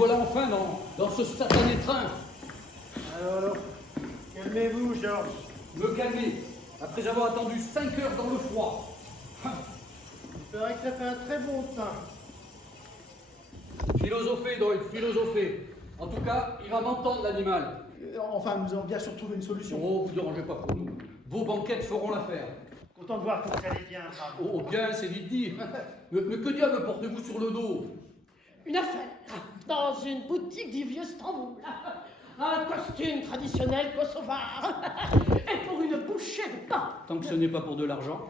voilà enfin dans ce satané train. Alors, calmez-vous, Georges. Me calmer, après avoir attendu 5 heures dans le froid. Il paraît que ça fait un très bon teint. Philosopher, Doyle, philosopher. En tout cas, il va m'entendre, l'animal. Enfin, nous allons bien sûr trouver une solution. Oh, vous dérangez pas pour nous. Vos banquettes feront l'affaire. Content de voir que vous allez bien, bravo. Oh, bien, c'est vite dit. Mais que diable portez-vous sur le dos? Une affaire dans une boutique du vieux Stamboul. Un costume traditionnel kosovar. Et pour une bouchée de pain. Tant que ce n'est pas pour de l'argent.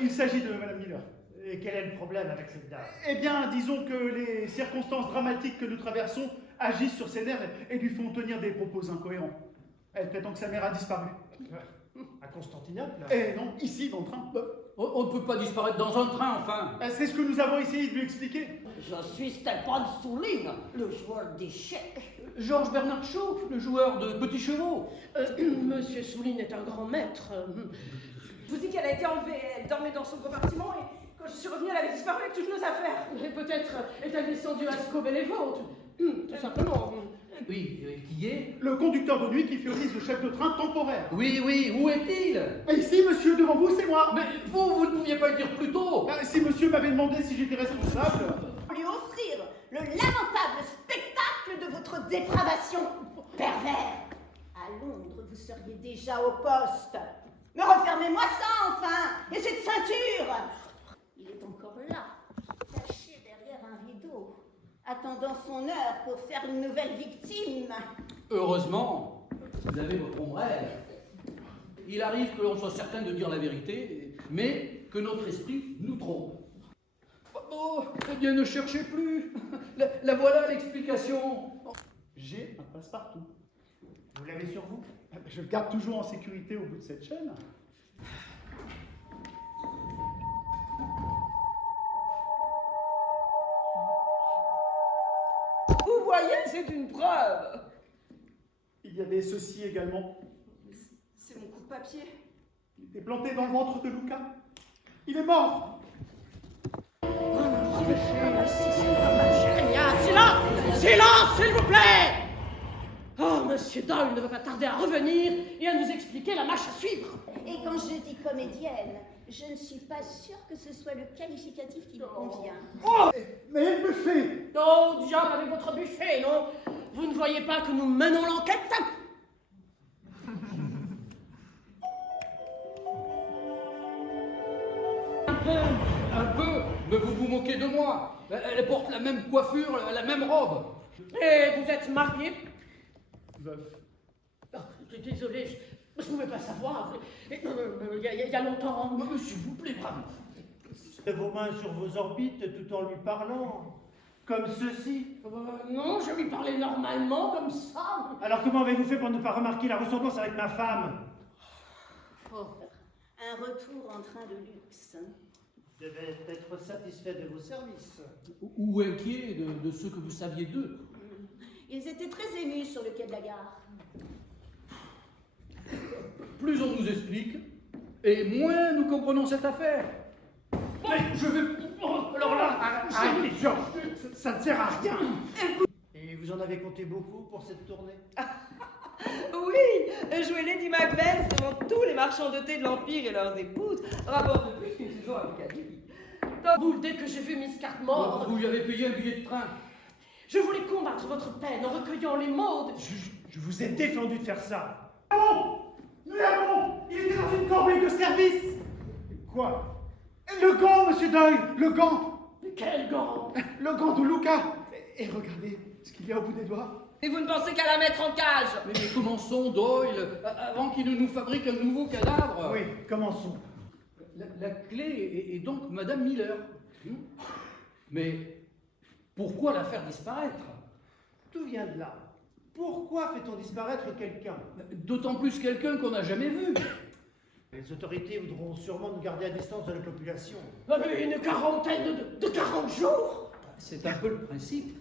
Il s'agit de Madame Miller. Et quel est le problème avec cette dame? Eh bien, disons que les circonstances dramatiques que nous traversons agissent sur ses nerfs et lui font tenir des propos incohérents. Elle prétend que sa mère a disparu. À Constantinople? Eh non, ici, dans le train. On ne peut pas disparaître dans un train, enfin. C'est ce que nous avons essayé de lui expliquer. Je suis Stepan Soulin, le joueur d'échecs. Georges Bernard Shaw, le joueur de petits chevaux. Monsieur Soulin est un grand maître. Je vous dis qu'elle a été enlevée. Elle dormait dans son compartiment et quand je suis revenue, elle avait disparu avec toutes nos affaires. Et peut-être est-elle descendue à Skobelevo, tout simplement. Oui, qui est? Le conducteur de nuit qui fait office de chef de train temporaire. Oui, où est-il? Ici, monsieur, devant vous, c'est moi. Mais vous ne pouviez pas le dire plus tôt. Si monsieur m'avait demandé si j'étais responsable... Lui offrir le lamentable spectacle de votre dépravation. Pervers. À Londres, vous seriez déjà au poste. Mais refermez-moi ça, enfin. Et cette ceinture. Il est encore là, caché derrière un rideau, attendant son heure pour faire une nouvelle victime. Heureusement, vous avez votre ombrelle. Il arrive que l'on soit certain de dire la vérité, mais que notre esprit nous trompe. Oh, eh bien, ne cherchez plus. La voilà l'explication. J'ai un passe-partout. Vous l'avez sur vous? Je le garde toujours en sécurité au bout de cette chaîne. Vous voyez, c'est une preuve. Il y avait ceci également. C'est mon coup de papier. Il était planté dans le ventre de Luca. Il est mort. Silence! Silence, s'il vous plaît! Oh, Monsieur Doyle ne va pas tarder à revenir et à nous expliquer la marche à suivre. Et quand je dis comédienne, je ne suis pas sûre que ce soit le qualificatif qui lui convient. Oh, mais elle me fait. Oh, diable avec votre buffet, non? Vous ne voyez pas que nous menons l'enquête? Un peu, mais vous vous moquez de moi. Elle porte la même coiffure, la même robe. Et vous êtes marié? Veuf. Oh, désolé, je ne pouvais pas savoir. Il y a longtemps. S'il vous plaît, bravo. Vos mains sur vos orbites tout en lui parlant. Comme ceci. Non, je lui parlais normalement, comme ça. Alors comment avez-vous fait pour ne pas remarquer la ressemblance avec ma femme? Oh. Un retour en train de luxe. Vous devez être satisfait de vos services. Ou inquiet de ce que vous saviez d'eux. Ils étaient très émus sur le quai de la gare. Plus on nous explique, et moins nous comprenons cette affaire. Mais je vais... Oh, alors là, Arrêtez, Georges. Ça ne sert à rien. Et vous en avez compté beaucoup pour cette tournée? Oui, jouer Lady Macbeth devant tous les marchands de thé de l'Empire et leurs épouses rapporte de plus qu'une saison à Piccadilly. Vous, dès que j'ai vu Miss Cartmore, vous lui avez payé un billet de train. je voulais combattre votre peine en recueillant les mots de... Je vous ai défendu de faire ça. Nous l'avons. Il était dans une corbeille de service. Quoi? Le gant, monsieur Doyle. Le gant. Quel gant! Le gant de Luca. Et regardez ce qu'il y a au bout des doigts. Et vous ne pensez qu'à la mettre en cage? Mais commençons, Doyle, avant qu'il ne nous fabrique un nouveau cadavre. Oui, commençons. La clé est donc Madame Miller. Mais pourquoi la faire disparaître? Tout vient de là. Pourquoi fait-on disparaître quelqu'un? D'autant plus quelqu'un qu'on n'a jamais vu. Les autorités voudront sûrement nous garder à distance de la population. Une quarantaine de 40 jours? C'est un peu le principe.